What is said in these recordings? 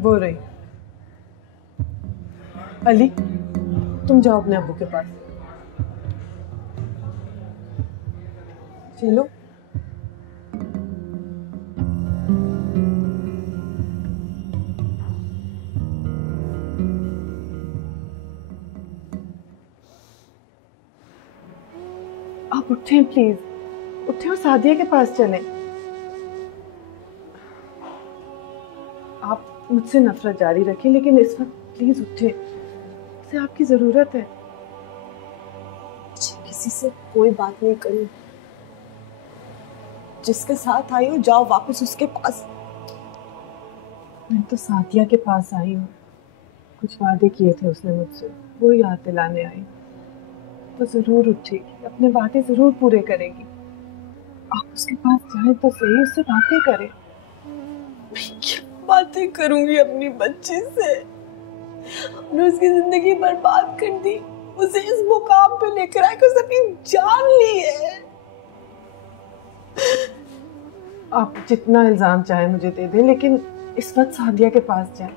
वो रही। अली, तुम जाओ अपने अब्बू के पास। चलो। आप उठें प्लीज, उठें और सादिया के पास चलें। आप मुझसे नफरत जारी रखें, लेकिन इस वक्त प्लीज उठें, उसे आपकी जरूरत है। किसी से कोई बात नहीं करूं, जिसके साथ आई हो जाओ वापस उसके पास। मैं तो सादिया के पास आई हूँ, कुछ वादे किए थे उसने मुझसे, वो याद दिलाने आई। तो जरूर उठेगी, अपने वादे जरूर पूरे करेगी। आप उसके पास जाएं तो सही, उससे बातें करें। मैं क्या बातें करूंगी अपनी बच्ची से? हमने उसकी जिंदगी बर्बाद कर दी, उसे इस मुकाम पे लेकर आए, उसने अपनी जान ली है। आप जितना इल्जाम चाहे मुझे दे दें, लेकिन इस वक्त सादिया के पास जाएं।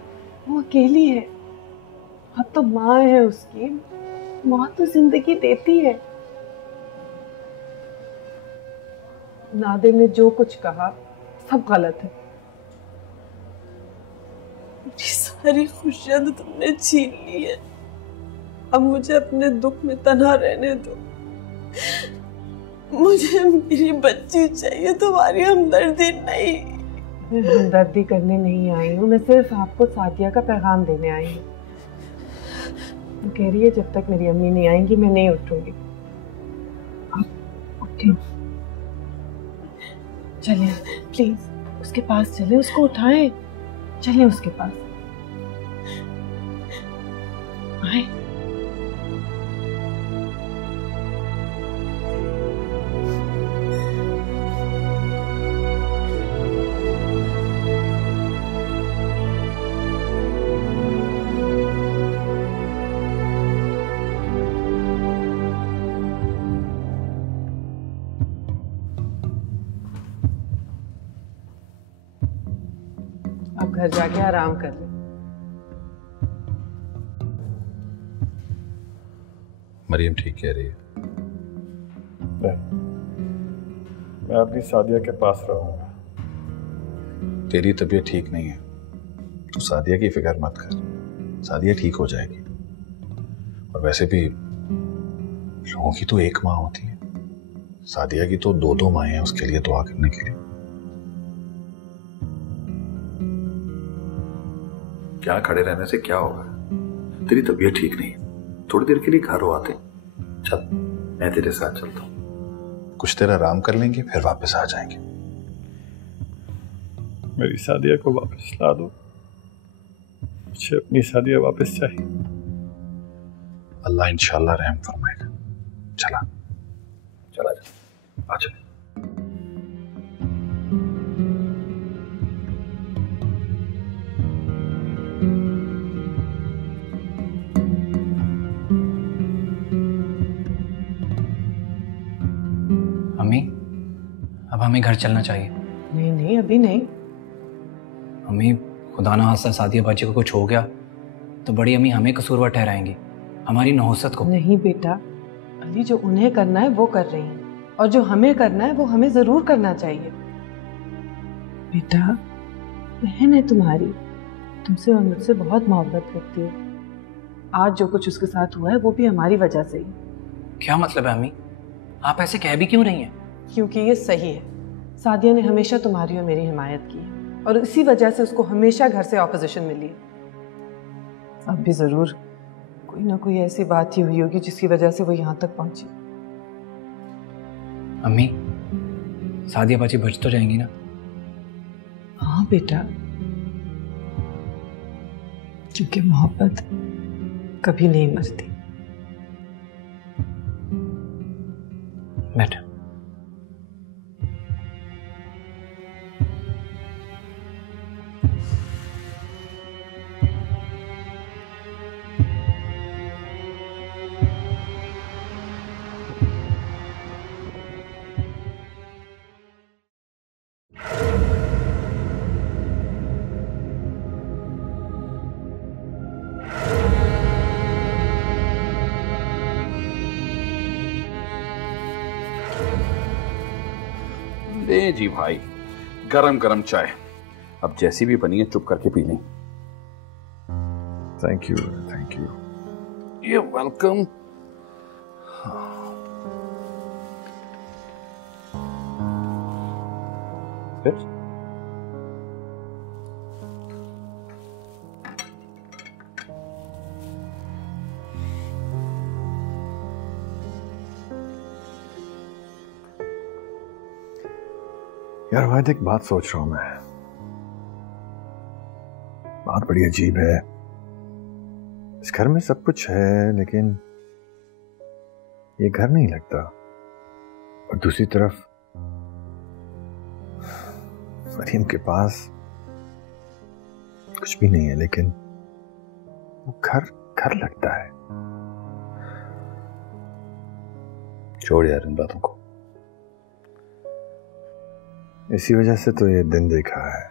वो अकेली है, अब तो माँ है उसकी, माँ तो जिंदगी देती है। नादिर ने जो कुछ कहा सब गलत है। मेरी सारी खुशियां तो तुमने छीन ली है, अब मुझे अपने दुख में तन्हा रहने दो। मुझे मेरी बच्ची चाहिए, तुम्हारी हमदर्दी नहीं। मैं हमदर्दी करने नहीं आई हूँ, मैं सिर्फ आपको सादिया का पैगाम देने आई हूँ। वो कह रही है जब तक मेरी अम्मी नहीं आएंगी मैं नहीं उठूंगी। आप उठें, चलें प्लीज, उसके पास चलें, उसको उठाएं, चलें उसके पास आए। अब घर जाके आराम कर लें। मरियम ठीक कह रही है। मैं अपनी सादिया के पास रहूंगा। तेरी तबीयत ठीक नहीं है तो सादिया की फिक्र मत कर, सादिया ठीक हो जाएगी। और वैसे भी लोगों की तो एक माँ होती है, सादिया की तो दो दो माएं हैं उसके लिए दुआ करने के लिए। क्या खड़े रहने से क्या होगा? तेरी तबीयत ठीक नहीं, थोड़ी देर के लिए घर हो आते। चल मैं तेरे साथ चलता हूँ, कुछ देर आराम कर लेंगे फिर वापस आ जाएंगे। मेरी सादिया को वापस ला दो, मुझे अपनी सादिया वापस चाहिए। अल्लाह इंशाल्लाह रहम फरमाएगा। चला चला जा, आ चल। अम्मी, अब हमें घर चलना चाहिए। नहीं नहीं, अभी नहीं। अम्मी, खुदा ना खास्ता सादिया बाजी को कुछ हो गया तो बड़ी अम्मी हमें कसूरवार ठहराएंगी, हमारी नौसत को। नहीं बेटा, अली जो उन्हें करना है वो कर रही हैं, और जो हमें करना है वो हमें जरूर करना चाहिए। बेटा, बहन है तुम्हारी, तुमसे और मुझसे बहुत मोहब्बत करती है। आज जो कुछ उसके साथ हुआ है वो भी हमारी वजह से ही। क्या मतलब है अम्मी? आप ऐसे कह भी क्यों रही हैं? क्योंकि ये सही है। सादिया ने हमेशा तुम्हारी और मेरी हिमायत की है, और इसी वजह से उसको हमेशा घर से ऑपोजिशन मिली है। अब भी जरूर कोई ना कोई ऐसी बात ही हुई होगी जिसकी वजह से वो यहाँ तक पहुंची। अम्मी, सादिया बाजी बच तो जाएंगी ना? हाँ बेटा, क्योंकि मोहब्बत कभी नहीं मरती। बैठ। ले जी भाई, गरम गरम चाय। अब जैसी भी बनी है चुप करके पी लें। Thank you, thank you. ये वेलकम। फिर यार वाहिद, एक बात सोच रहा हूं मैं। बात बड़ी अजीब है। इस घर में सब कुछ है लेकिन ये घर नहीं लगता, और दूसरी तरफ मरियम के पास कुछ भी नहीं है लेकिन वो घर घर लगता है। छोड़ यार इन बातों को। इसी वजह से तो ये दिन देखा है।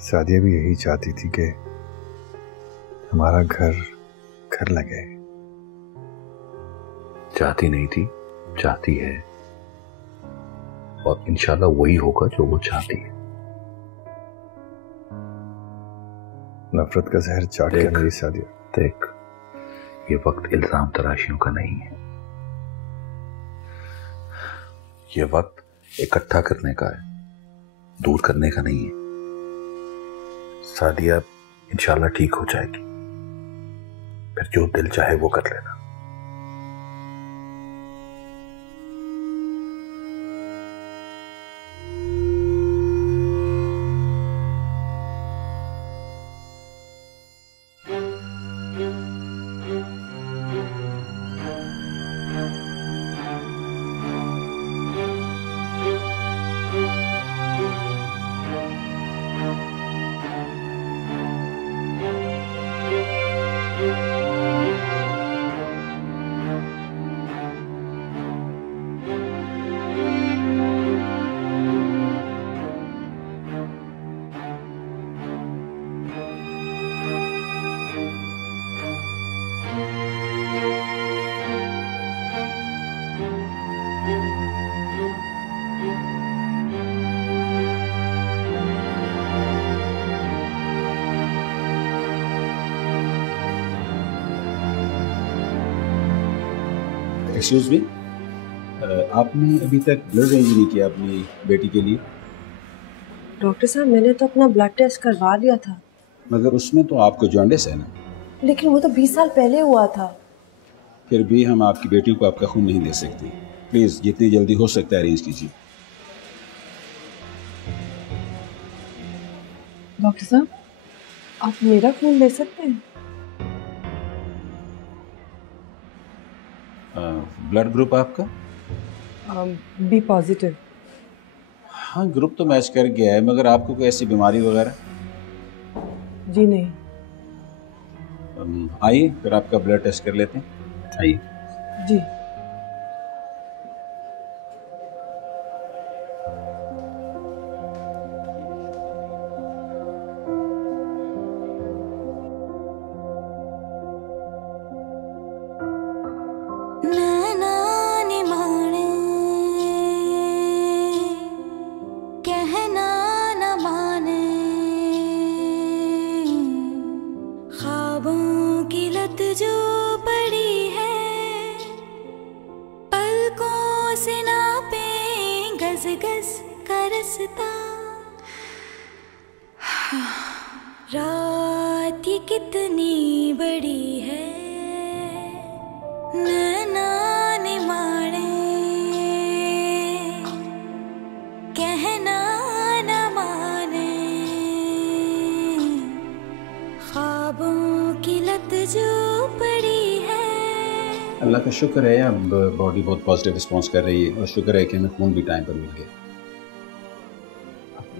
सादिया भी यही चाहती थी कि हमारा घर घर लगे। चाहती नहीं थी, चाहती है, और इंशाल्लाह वही होगा जो वो चाहती है। नफरत का जहर चाट के मेरी सादिया। देख, ये वक्त इल्जाम तराशियों का नहीं है, ये वक्त इकट्ठा करने का है, दूर करने का नहीं है। सादिया इंशाल्लाह ठीक हो जाएगी, फिर जो दिल चाहे वो कर लेना। एक्सक्यूज मी, आपने अभी तक ब्लड अरेंज नहीं किया अपनी बेटी के लिए? डॉक्टर साहब, मैंने तो अपना ब्लड टेस्ट करवा लिया था। मगर उसमें तो आपको जॉन्डिस है ना? लेकिन वो तो 20 साल पहले हुआ था। फिर भी हम आपकी बेटी को आपका खून नहीं दे सकते। प्लीज़ जितनी जल्दी हो सकता है अरेंज कीजिए। डॉक्टर साहब, आप मेरा खून ले सकते हैं? ब्लड ग्रुप आपका? B positive. हाँ, ग्रुप तो मैच कर गया है, मगर आपको कोई ऐसी बीमारी वगैरह? जी नहीं। आइए फिर आपका ब्लड टेस्ट कर लेते हैं। आइए। जी। रात ये कितनी बड़ी है, नैना ने मारे कहना न माने, ख्वाबों की लत जो पड़ी है। अल्लाह का शुक्र है, अब बॉडी बहुत पॉजिटिव रिस्पॉन्स कर रही है, और शुक्र है कि हमें खून भी टाइम पर मिल गया।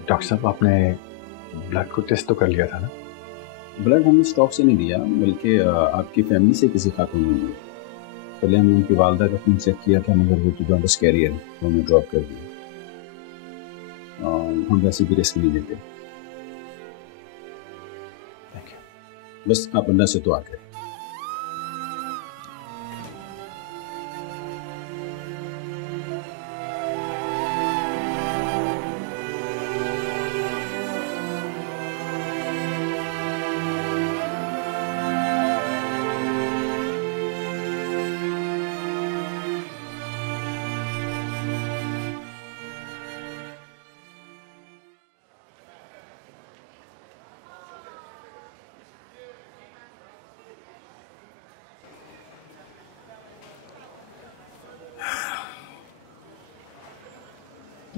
डॉक्टर साहब, आपने ब्लड को टेस्ट तो कर लिया था ना? ब्लड हमने स्टॉक से नहीं दिया, बल्कि आपकी फैमिली से किसी खातून ने दिया। पहले हमने उनकी वालदा का खून चेक किया था, मगर वो तो जॉन्डिस कैरियर है, तो हमने ड्रॉप कर दिया। हम वैसे भी रिस्क नहीं लेते। बस आप अल्लाह से दुआ करें।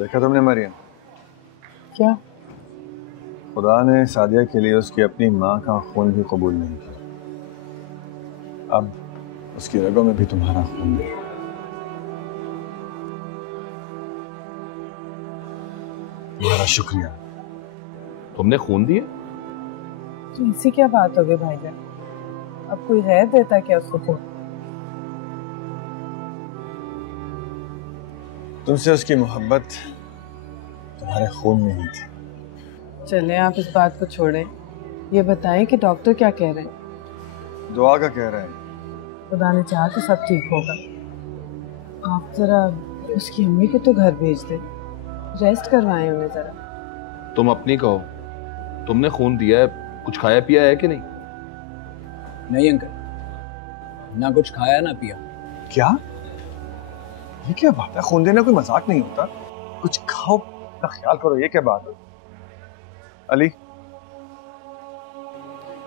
देखा तुमने मरियम, क्या? खुदा ने सादिया के लिए उसकी अपनी माँ का खून भी कबूल नहीं किया, अब उसकी रगों में भी तुम्हारा खून है। तुम्हारा शुक्रिया। तुमने खून दिया? तो इससे क्या बात हो गई भाईजान? अब कोई गैर देता क्या उसको खून? तुमसे उसकी मोहब्बत तुम्हारे खून में ही थी। चलें, आप इस बात को छोड़ें। ये बताएं कि डॉक्टर क्या कह रहे हैं? दुआ का कह रहे हैं। खुदा ने चाहा तो सब ठीक होगा। आप जरा उसकी अम्मी को तो घर भेज दें, रेस्ट करवाएं उन्हें जरा। तुम अपनी कहो, तुमने खून दिया है, कुछ खाया पिया है कि नहीं? नहीं अंकल, ना कुछ खाया ना पिया। क्या? ये क्या बात है? खून देना कोई मजाक नहीं होता। कुछ खाओ, अपना ख्याल करो। ये क्या बात है? अली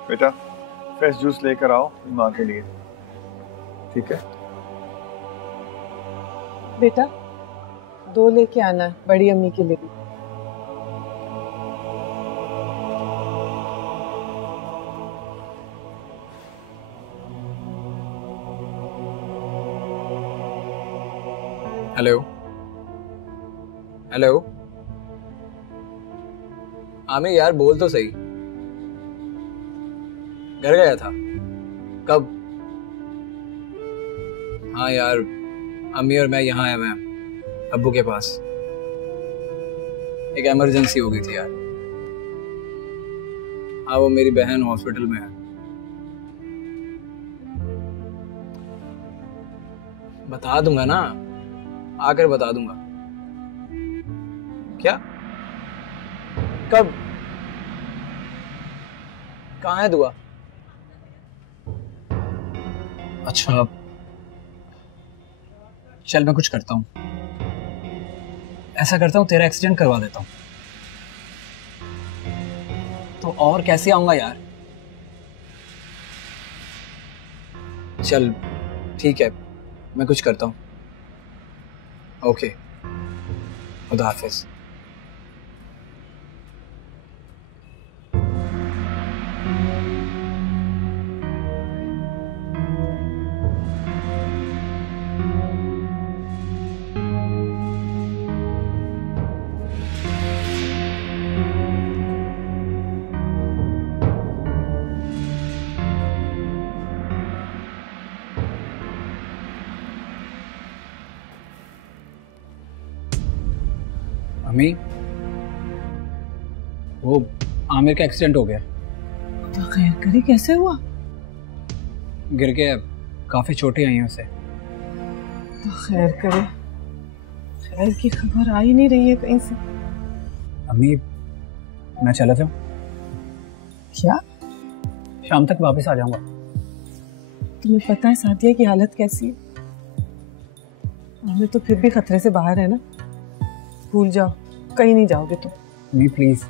बेटा, फ्रेश जूस लेकर आओ माँ के लिए, ठीक है? बेटा 2 लेके आना है बड़ी अम्मी के लिए भी। हेलो हेलो, आमिर यार बोल तो सही। घर गया था? कब? हाँ यार, अम्मी और मैं यहाँ आए हुए हैं अब्बू के पास। एक इमरजेंसी हो गई थी यार। हाँ, वो मेरी बहन हॉस्पिटल में है। बता दूंगा ना, आकर बता दूंगा। क्या? कब? कहाँ है दुआ? अच्छा, चल मैं कुछ करता हूँ। ऐसा करता हूँ, तेरा एक्सीडेंट करवा देता हूँ। तो और कैसे आऊंगा यार? चल ठीक है, मैं कुछ करता हूँ। ओके, खुदा हाफिज। अम्मी, वो आमिर का एक्सीडेंट हो गया। तो खैर करे, कैसे हुआ? गिर के काफी चोटें आई हैं उसे। तो खैर करे, खैर की खबर आ ही नहीं रही है कहीं से। अम्मी, मैं चला जाऊं? क्या? शाम तक वापस आ जाऊंगा। तुम्हें पता है सादिया की हालत कैसी है? हमें तो फिर भी खतरे से बाहर है ना। भूल जाओ, कहीं नहीं जाओगे तुम। अम्मी प्लीज।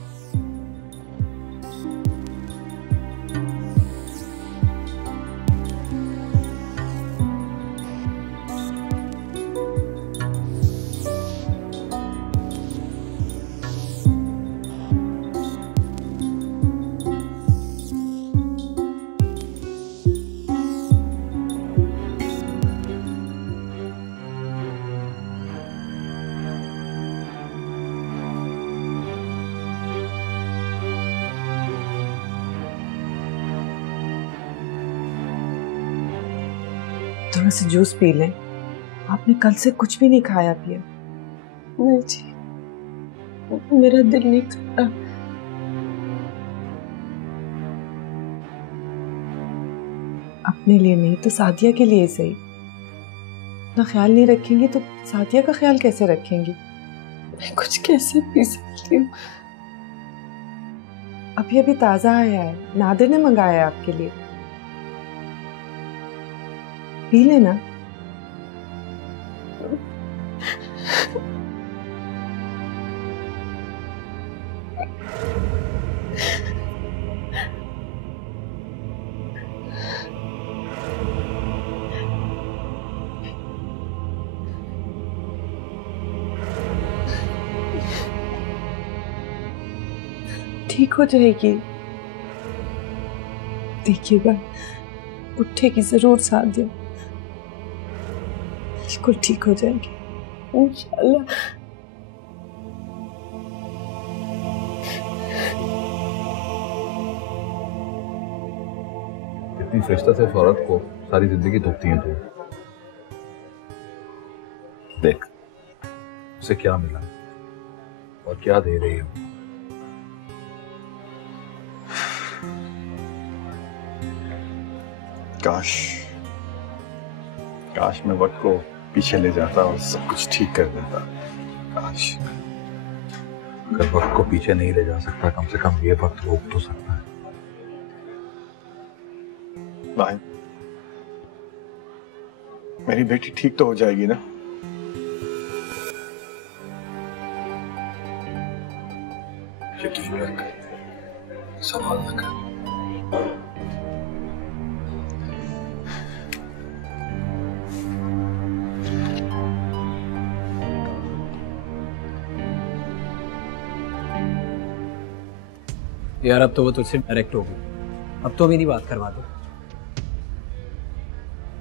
थोड़ा सा जूस पी लें। आपने कल से कुछ भी नहीं खाया पिया। नहीं जी, मेरा दिल नहीं करता। अपने लिए नहीं तो सादिया के लिए सही। ना ख्याल नहीं रखेंगी तो सादिया का ख्याल कैसे रखेंगी? मैं कुछ कैसे पी सकती हूँ? अभी अभी ताजा आया है, नादिर ने मंगाया है आपके लिए। पी लेना। ठीक हो जाएगी। देखिएगा, उठेगी जरूर सादिया, बिल्कुल ठीक हो जाएगी इंशाल्लाह। इतनी फरिश्ता से औरत को सारी जिंदगी धोती है तू। देख उसे क्या मिला और क्या दे रही हो। काश मैं वक्त को पीछे ले जाता और सब कुछ ठीक कर देता। काश। अगर वक्त को पीछे नहीं ले जा सकता, कम से कम ये वक्त रोक तो सकता है। भाई, मेरी बेटी ठीक तो हो जाएगी ना? यकीन रख, सवाल न कर। यार अब तो वो तुझसे डायरेक्ट हो गई, अब तो मेरी बात करवा दो।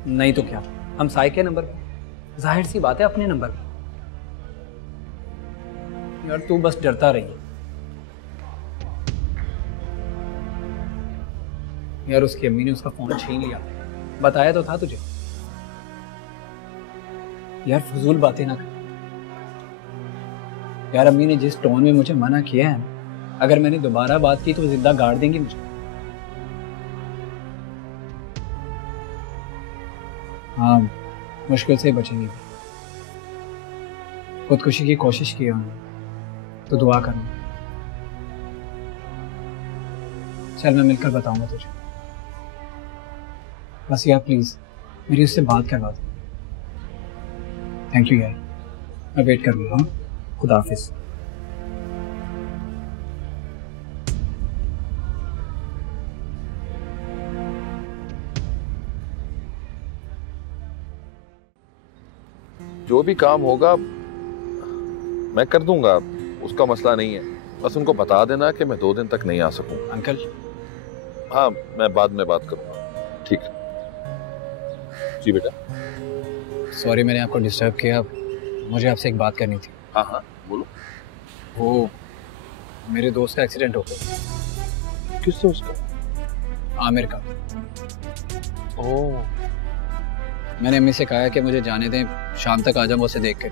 नहीं तो क्या, हम साई के नंबर पे, जाहिर सी बात है अपने नंबर पे। यार तू बस डरता रही। यार उसकी अम्मी ने उसका फोन छीन लिया, बताया तो था तुझे। यार फजूल बातें ना कर। यार अम्मी ने जिस टोन में मुझे मना किया है, अगर मैंने दोबारा बात की तो जिंदा गाड़ देंगी मुझे। हाँ, मुश्किल से बचेंगे। खुदकुशी की कोशिश की उन्होंने, तो दुआ करना। चल मैं मिलकर बताऊंगा तुझे। बस यार प्लीज मेरी उससे बात करवा दो। थैंक यू यार, मैं वेट कर लूँगा। खुदा हाफिज। जो भी काम होगा मैं कर दूंगा, उसका मसला नहीं है। बस उनको बता देना कि मैं 2 दिन तक नहीं आ सकूंगा। अंकल। हाँ, मैं बाद में बात करूंगा। ठीक है जी बेटा। सॉरी मैंने आपको डिस्टर्ब किया, मुझे आपसे एक बात करनी थी। हाँ हाँ बोलो। वो मेरे दोस्त का एक्सीडेंट हो गया। किस दोस्त का? आमिर का। ओह। मैंने अम्मी से कहा कि मुझे जाने दें, शाम तक आ जाऊँ उसे देख कर।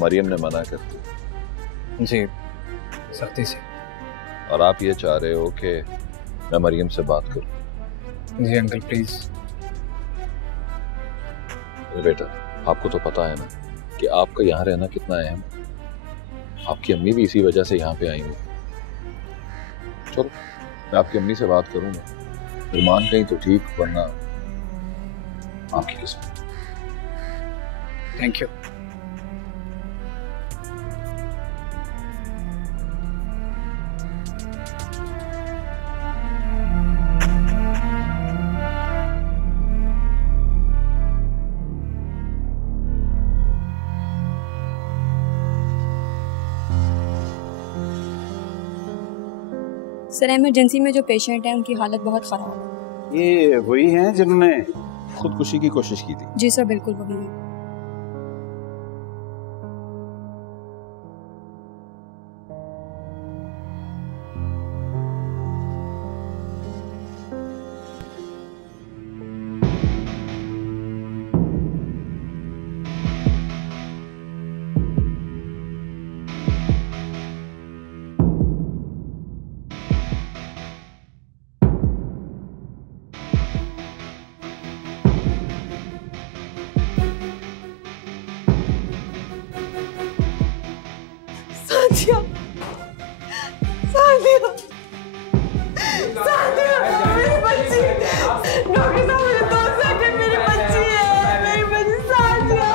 मरियम ने मना कर दी? जी, सख्ती से। और आप ये चाह रहे हो कि मैं मरियम से बात करूं? जी अंकल प्लीज। बेटा आपको तो पता है ना कि आपका यहाँ रहना कितना अहम। आपकी अम्मी भी इसी वजह से यहाँ पे आई हुई। चलो मैं आपकी अम्मी से बात करूंगा, फिर मान गई तो ठीक, वरना आपकी किस्मत। Thank you. सर इमरजेंसी में जो पेशेंट है उनकी हालत बहुत ख़राब है। ये वही हैं जिन्होंने खुदकुशी की कोशिश की थी? जी सर बिल्कुल वही है। सादिया, सादिया, सादिया, मेरी बच्ची। डॉक्टर साहब मुझे 2 सेकंड, मेरी बच्ची है, मेरी बच्ची सादिया।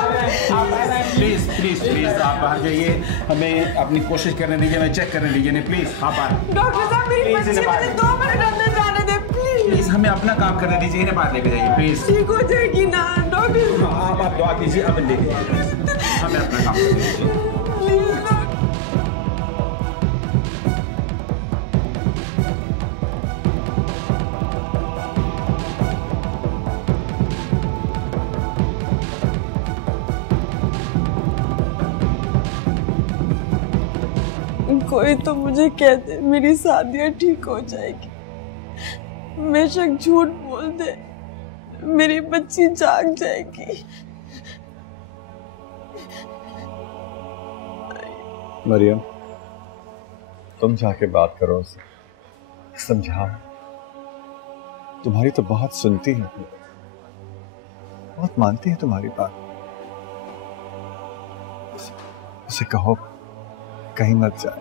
प्लीज प्लीज प्लीज आप बाहर जाइए, हमें अपनी कोशिश करने दीजिए, हमें चेक करने दीजिए। नहीं प्लीज आप बाहर। डॉक्टर साहब मेरी बच्ची, मुझे 2 मिनट अंदर जाने दे प्लीज। प्लीज हमें अपना काम करने दीजिए, इन्हें बाहर लेके जाइए प्लीज। ठीक हो जाएगी ना डॉक्टर? आप दुआ कीजिए, अब लेके जाइए, हमें अपना काम करने दीजिए। कोई तो मुझे कह दे मेरी सादिया ठीक हो जाएगी, बेशक झूठ बोल दे, मेरी बच्ची जाग जाएगी। मरियम, तुम जाके बात करो उससे, समझाओ। तुम्हारी तो बहुत सुनती है, बहुत मानती है तुम्हारी बात। उसे कहो कहीं मत जाए,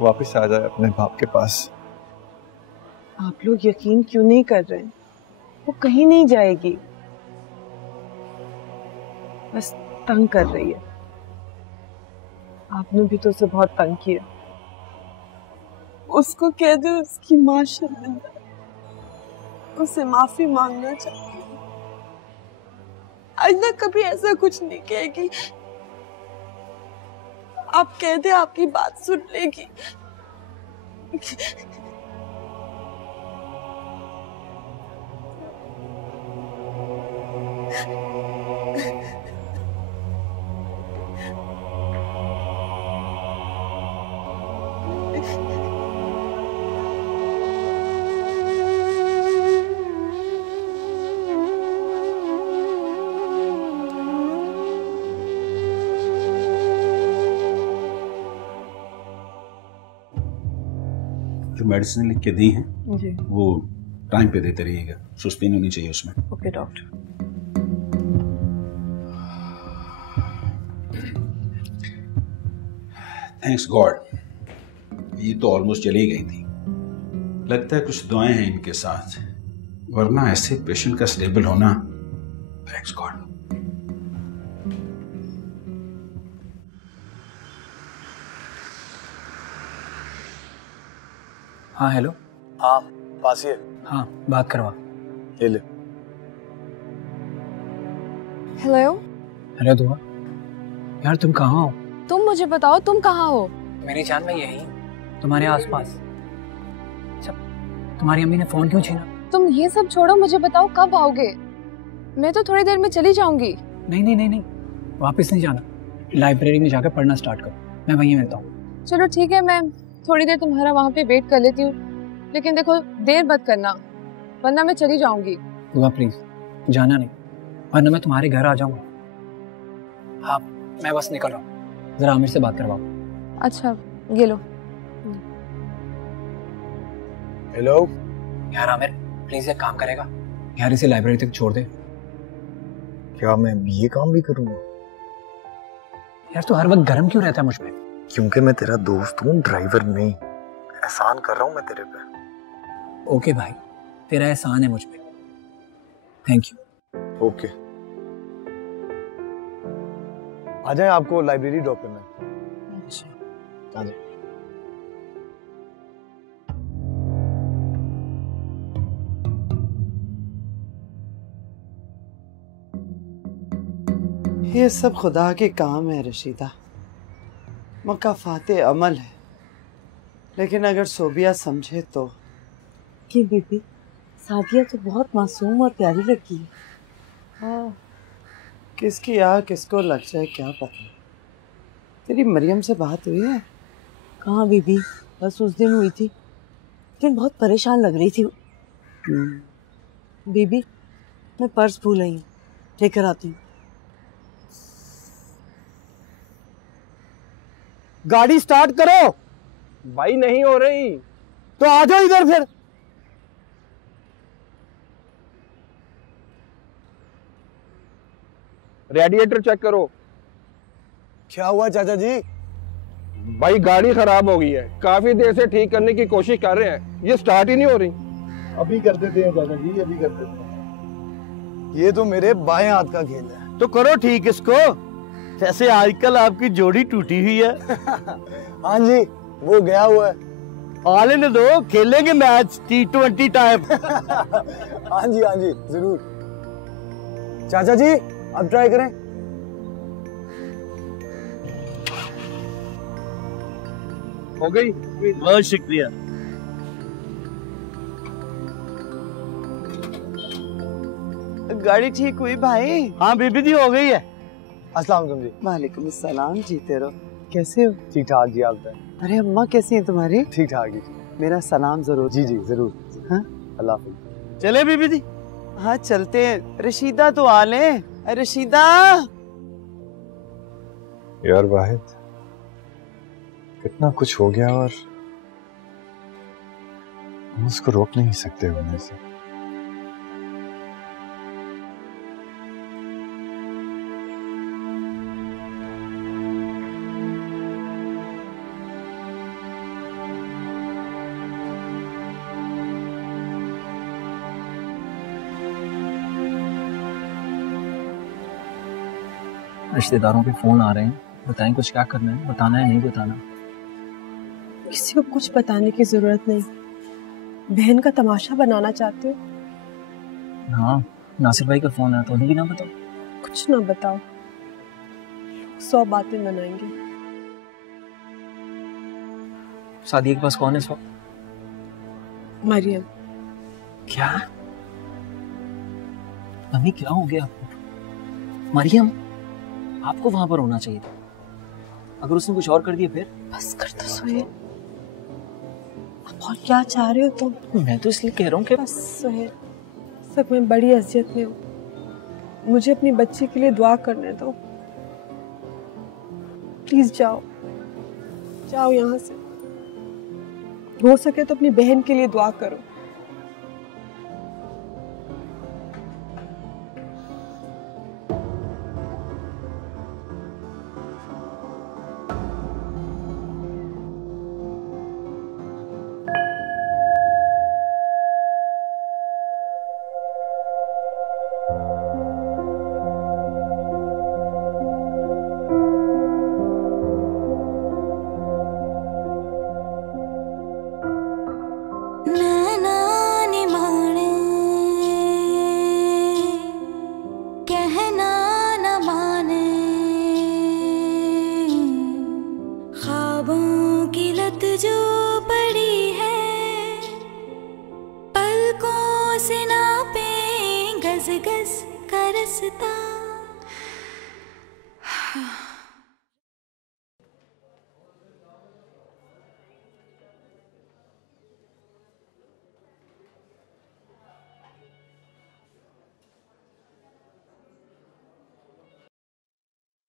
वापस आ जाए अपने बाप के पास। आप लोग यकीन क्यों नहीं कर रहे हैं? वो कहीं नहीं जाएगी, बस तंग कर रही है। आपने भी तो उसे बहुत तंग किया। उसको कह दो उसकी माँ शर्मिंदा, उसे माफी मांगना चाहिए। आज तक कभी ऐसा कुछ नहीं कहेगी। आप कह दे आपकी बात सुन लेगी। जो मेडिसिन लिख के दी हैं जी, वो टाइम पे देते रहिएगा, सुस्ती नहीं होनी चाहिए उसमें। Okay doctor. थैंक्स गॉड, ये तो ऑलमोस्ट चली गई थी। लगता है कुछ दुआएं हैं इनके साथ, वरना ऐसे पेशेंट का स्टेबल होना, थैंक्स गॉड। हाँ हेलो। हाँ पास ही है। हाँ बात करवा। ये ले। हेलो, हेलो दुआ, यार तुम कहाँ हो? तुम मुझे बताओ तुम कहाँ हो? मेरी जान, मैं यही तुम्हारे आसपास। अच्छा, तुम्हारी अम्मी ने फोन क्यों छीना? तुम ये सब छोड़ो, मुझे बताओ कब आओगे? मैं तो थोड़ी देर में चली जाऊंगी। नहीं नहीं नहीं नहीं, वापस नहीं जाना। लाइब्रेरी में जाकर पढ़ना स्टार्ट करो, मैं वहीं मिलता हूँ। चलो ठीक है, मैं थोड़ी देर तुम्हारा वहाँ पे वेट कर लेती हूँ, लेकिन देखो देर मत करना वरना मैं चली जाऊंगी। दुआ प्लीज जाना नहीं, वरना मैं तुम्हारे घर आ जाऊंगा। हाँ मैं बस निकल रहा हूँ, जरा आमिर से बात करवाओ। अच्छा ये लो। हेलो यार आमिर प्लीज एक काम करेगा यार, इसे लाइब्रेरी तक छोड़ दे। क्या मैं ये काम भी करूँगा? यार तू हर वक्त गर्म क्यों रहता है मुझ पे? क्योंकि मैं तेरा दोस्त हूँ, ड्राइवर नहीं। एहसान कर रहा हूँ मैं तेरे पे। ओके भाई, तेरा एहसान है मुझ पे, थैंक यू। ओके, आ जाए, आपको लाइब्रेरी ड्रॉप करना है। अच्छा आ जाए। ये सब खुदा के काम है रशीदा, मकाफाते अमल है, लेकिन अगर सोबिया समझे तो। कि बीबी, सादिया तो बहुत मासूम और प्यारी लड़की है। हाँ, किसकी आग किसको लग जाए क्या पता। तेरी मरियम से बात हुई है? कहाँ बीबी, बस उस दिन हुई थी, लेकिन बहुत परेशान लग रही थी। बीबी मैं पर्स भूल आई हूँ, लेकर आती हूँ। गाड़ी स्टार्ट करो। भाई नहीं हो रही। तो आ जाओ इधर फिर। रेडिएटर चेक करो। क्या हुआ चाचा जी? भाई गाड़ी खराब हो गई है, काफी देर से ठीक करने की कोशिश कर रहे हैं, ये स्टार्ट ही नहीं हो रही। अभी कर देते हैं चाचा जी, अभी कर देते हैं। ये तो मेरे बाएं हाथ का खेल है। तो करो ठीक इसको, जैसे आजकल आपकी जोड़ी टूटी हुई है। हाँ जी, वो गया हुआ है। आने न दो, खेलेंगे मैच T20 टाइप। हाँ जी जरूर। चाचा जी अब ट्राई करें। हो गई? बहुत शुक्रिया। गाड़ी ठीक हुई भाई? हाँ बीबी जी हो गई है। अस्सलाम वालेकुम जी। वालेकुम अस्सलाम, जीते रहो। कैसे हो? ठीक ठाक जी, आप बताएं। अरे अम्मा कैसी हैं तुम्हारी? ठीक ठाक जी। मेरा सलाम जरूर। जी जी जरूर। हाँ अल्लाह हाफिज़। चले बीबी जी। हाँ चलते हैं। रशीदा तो आ ले। रशीदा। यार वाहिद, कितना कुछ हो गया और हम उसको रोक नहीं सकते होने से। रिश्तेदारों के फोन आ रहे हैं, बताएं कुछ क्या करना है, बताना है नहीं बताना। किसी को कुछ बताने की जरूरत नहीं। बहन का तमाशा बनाना चाहते हो? हाँ, नासिर भाई का फोन आया तो उन्हें भी ना बताओ। कुछ ना बताओ, 100 बातें बनाएंगे। सादिया के पास कौन है इस वक्त? मरियम। क्या? अभी क्या हो गया आपको? मरियम, आपको वहां पर होना चाहिए था। अगर उसने कुछ और कर दिया फिर? बस कर दो सोहेल। अब और क्या चाह रहे हो तुम? मैं तो इसलिए कह रहा हूँ कि बस सोहेल, सब मैं बड़ी अजियत में हूँ। मुझे अपनी बच्ची के लिए दुआ करने दो। प्लीज जाओ, जाओ यहाँ से। हो सके तो अपनी बहन के लिए दुआ करो।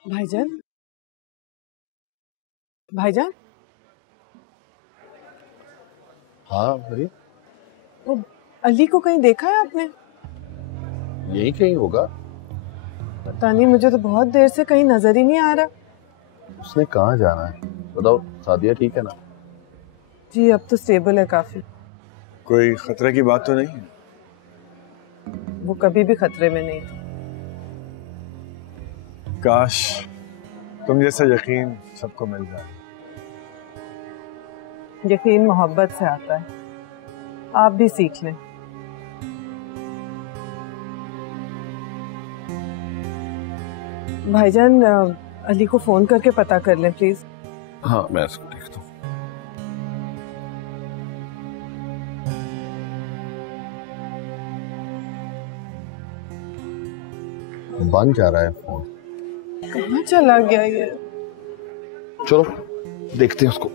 भाईजान, भाईजान। हाँ भाई, वो अली को कहीं देखा है आपने? यही कहीं होगा। पता नहीं, मुझे तो बहुत देर से कहीं नजर ही नहीं आ रहा। उसने कहाँ जाना है बताओ? सादिया ठीक है ना? जी अब तो स्टेबल है काफी। कोई खतरे की बात तो नहीं है? वो कभी भी खतरे में नहीं था। काश तुम जैसा यकीन सबको मिल जाए। यकीन मोहब्बत से आता है, आप भी सीख लें। भाईजान, अली को फोन करके पता कर लें प्लीज। हाँ मैं इसको देखता हूँ। बंद जा रहा है फोन। कहाँ चला गया ये? चलो देखते हैं उसको।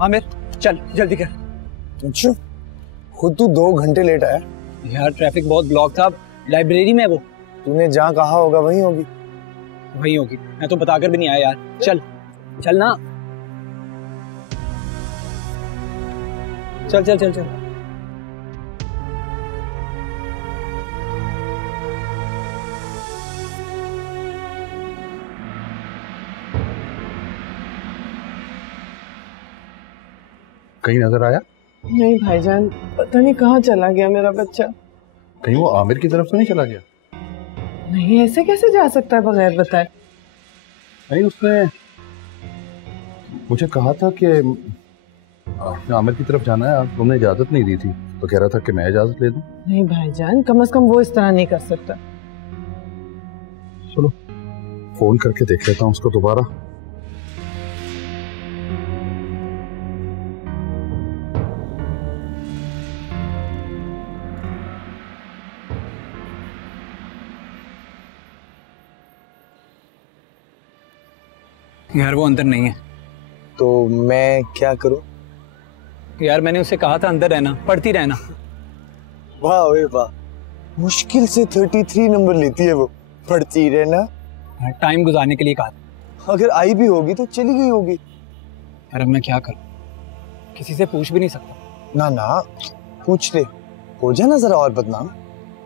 आमिर चल जल्दी कर। अच्छा, खुद तू 2 घंटे लेट आया? यार ट्रैफिक बहुत ब्लॉक था, लाइब्रेरी में। वो तूने जहाँ कहा होगा वहीं होगी। वहीं होगी, मैं तो बताकर भी नहीं आया यार। चल चल ना, चल चल चल चल। कहीं नजर आया? नहीं भाईजान, पता नहीं कहाँ चला गया मेरा बच्चा। कहीं वो आमिर की तरफ तो नहीं चला गया? नहीं, ऐसे कैसे जा सकता है बगैर बताए? नहीं, उसने मुझे कहा था कि आपने आमिर की तरफ जाना है, तुमने इजाजत नहीं दी थी। तो कह रहा था कि मैं इजाजत ले दूं। नहीं भाईजान, कम से कम वो इस तरह नहीं कर सकता। चलो फोन करके देख लेता हूँ उसको दोबारा। यार वो अंदर नहीं है। तो मैं क्या करूं? यार मैंने उसे कहा था अंदर रहना, पढ़ती रहना। वाह वे वाह, मुश्किल से 33 नंबर लेती है वो, पढ़ती रहना। टाइम गुजारने के लिए कहा था। अगर आई भी होगी तो चली गई होगी। यार अब मैं क्या करूं, किसी से पूछ भी नहीं सकता। ना ना पूछ ले, हो जाए ना जरा और बदनाम।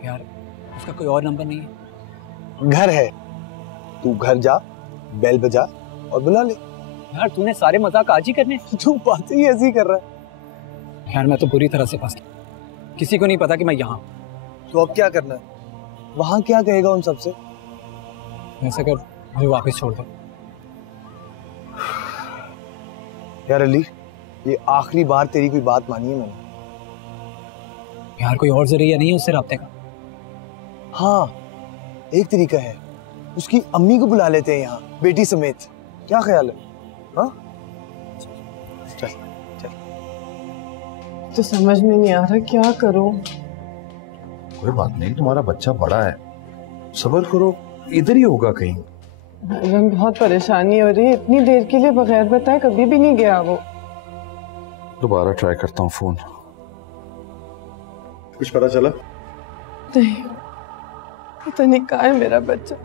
यार उसका कोई और नंबर नहीं है। घर है, तू घर जा, बेल बजा और बुला ले। यार तूने सारे मजाक आज ही करने। तू बातें ही ऐसी कर रहा है। यार मैं तो बुरी तरह से फंस गया, किसी को नहीं पता कि मैं यहाँ। तो अब क्या करना है? वहां क्या कहेगा उन सबसे? ऐसा कर, मुझे वापस छोड़ दो। यार अली, ये आखिरी बार तेरी कोई बात मानी है मैंने। यार कोई और जरिया नहीं है उससे राब्ते का? हाँ एक तरीका है, उसकी अम्मी को बुला लेते हैं यहाँ बेटी समेत। क्या ख्याल है? हाँ चल चल। तो समझ में नहीं आ रहा क्या करूं। कोई बात नहीं, तुम्हारा बच्चा बड़ा है, सब्र करो, इधर ही होगा कहीं। भाईजान बहुत परेशानी हो रही है, इतनी देर के लिए बगैर बताए कभी भी नहीं गया वो। दोबारा ट्राई करता हूँ फोन। कुछ पता चला? नहीं, पता नहीं कहाँ है मेरा बच्चा।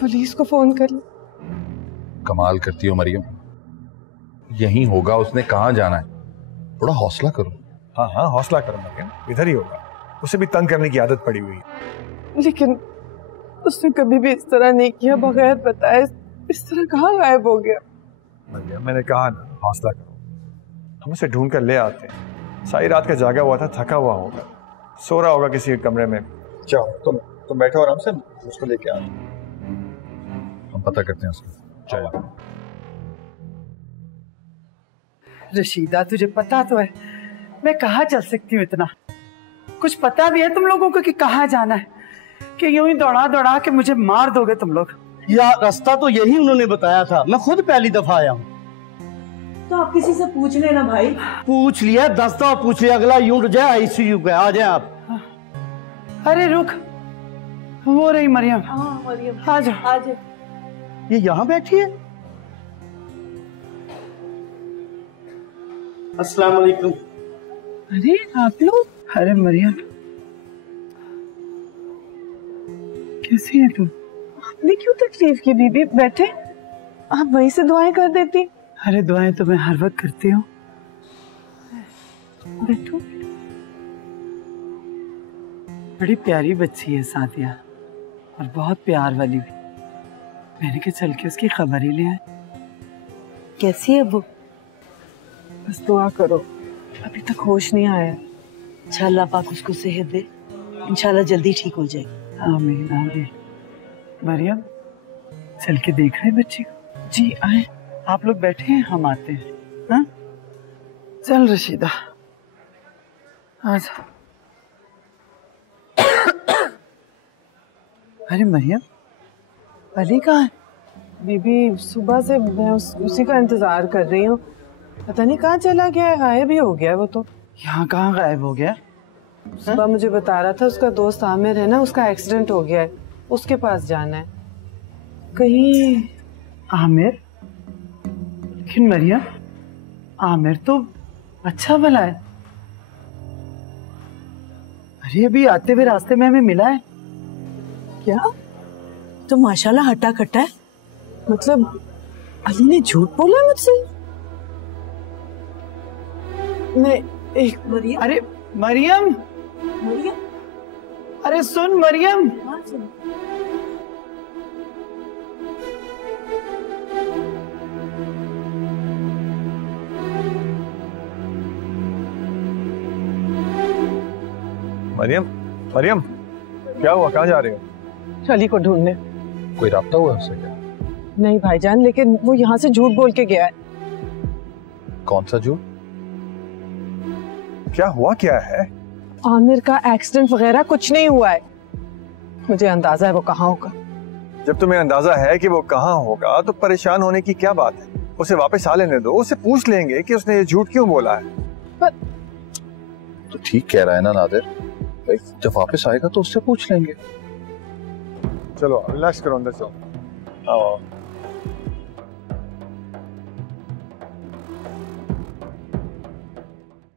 पुलिस को फोन कर ले। कमाल करती हो मरियम, यहीं होगा, उसने कहाँ जाना है? थोड़ा हौसला करो। हाँ हाँ हौसला करो मरियम, इधर ही होगा। उसे भी तंग करने की आदत पड़ी हुई है। लेकिन उसने कभी भी इस तरह नहीं किया, बगैर बताए इस तरह कहाँ गायब हो गया? मरियम मैंने कहा ना, हौसला करो, हम उसे ढूंढ कर ले आते हैं। सारी रात का जागा हुआ था, थका हुआ होगा, सो रहा होगा किसी कमरे में। जाओ तुम बैठो आराम से, उसको लेके आओ। हम पता करते हैं उसको। चलो रशीदा, तुझे पता तो है मैं कहाँ चल सकती हूँ इतना? कुछ पता भी है तुम लोगों को कि कहाँ जाना है? कि यूं ही दौड़ा दौड़ा के मुझे मार दोगे तुम लोग? यार रास्ता तो यही उन्होंने बताया था, मैं खुद पहली दफा आया हूँ। तो आप किसी से पूछ लेना भाई। पूछ लिया, 10 दफा पूछ लिया, अगला यूं जाए आईसीयू पे। आ जाए आप। अरे रुक, वो रही मरियम। हाँ मरियम, आ जाओ आ जाओ। ये यहाँ बैठी है? अस्सलाम वालेकुम। अरे आप लोग? अरे मरियम कैसी है तुम? आपने क्यों तकलीफ की बीबी? बैठे, आप वहीं से दुआएं कर देती। अरे दुआएं तो मैं हर वक्त करती हूँ। बैठो। बड़ी प्यारी बच्ची है सादिया, और बहुत प्यार वाली भी। मैंने कहा चल के उसकी खबर ही ले आए। कैसी है वो? बस दुआ करो, अभी तक होश नहीं आया। अच्छा अल्लाह पाक उसको सेहत दे, इंशाल्लाह जल्दी ठीक हो जाएगी। आमीन आमीन। मरियम चल के देख रहे बच्ची को? जी आए। आप लोग बैठे हैं, हम आते हैं। हाँ चल रशीदा आजा। अरे मरियम, अली कहाँ है? बीबी सुबह से मैं उसी का इंतजार कर रही हूँ, पता नहीं कहाँ चला गया है, गायब ही हो गया वो तो। यहाँ कहाँ गायब हो गया? सुबह मुझे बता रहा था उसका दोस्त आमिर है ना, उसका एक्सीडेंट हो गया है, उसके पास जाना है कहीं। आमिर? लेकिन मरियम, आमिर तो अच्छा भला है। अरे अभी आते हुए रास्ते में हमें मिला है। क्या? तो माशाल्लाह हट्टा कट्टा है। मतलब अली ने झूठ बोला मुझसे? मैं एक मरियम। अरे मरियम, मरियम, अरे सुन मरियम। हाँ सुन। मरियम, मरियम क्या हुआ, कहाँ जा रहे हो? अली को ढूंढने। कोई राब्ता हुआ उससे क्या? नहीं भाईजान, लेकिन वो यहाँ से झूठ बोल के गया है। कौन सा झूठ? क्या हुआ क्या है? आमिर का एक्सीडेंट वगैरह कुछ नहीं हुआ है, मुझे अंदाजा है वो कहाँ होगा। जब तुम्हें अंदाजा है कि वो कहाँ होगा तो परेशान होने की क्या बात है? उसे वापस आ लेने दो, उससे पूछ लेंगे कि उसने ये झूठ क्यों बोला है। तो ठीक कह रहा है ना नादिर भाई, जब वापस आएगा तो उससे पूछ लेंगे। चलो रिलैक्स करो, अंदर चलो। आओ।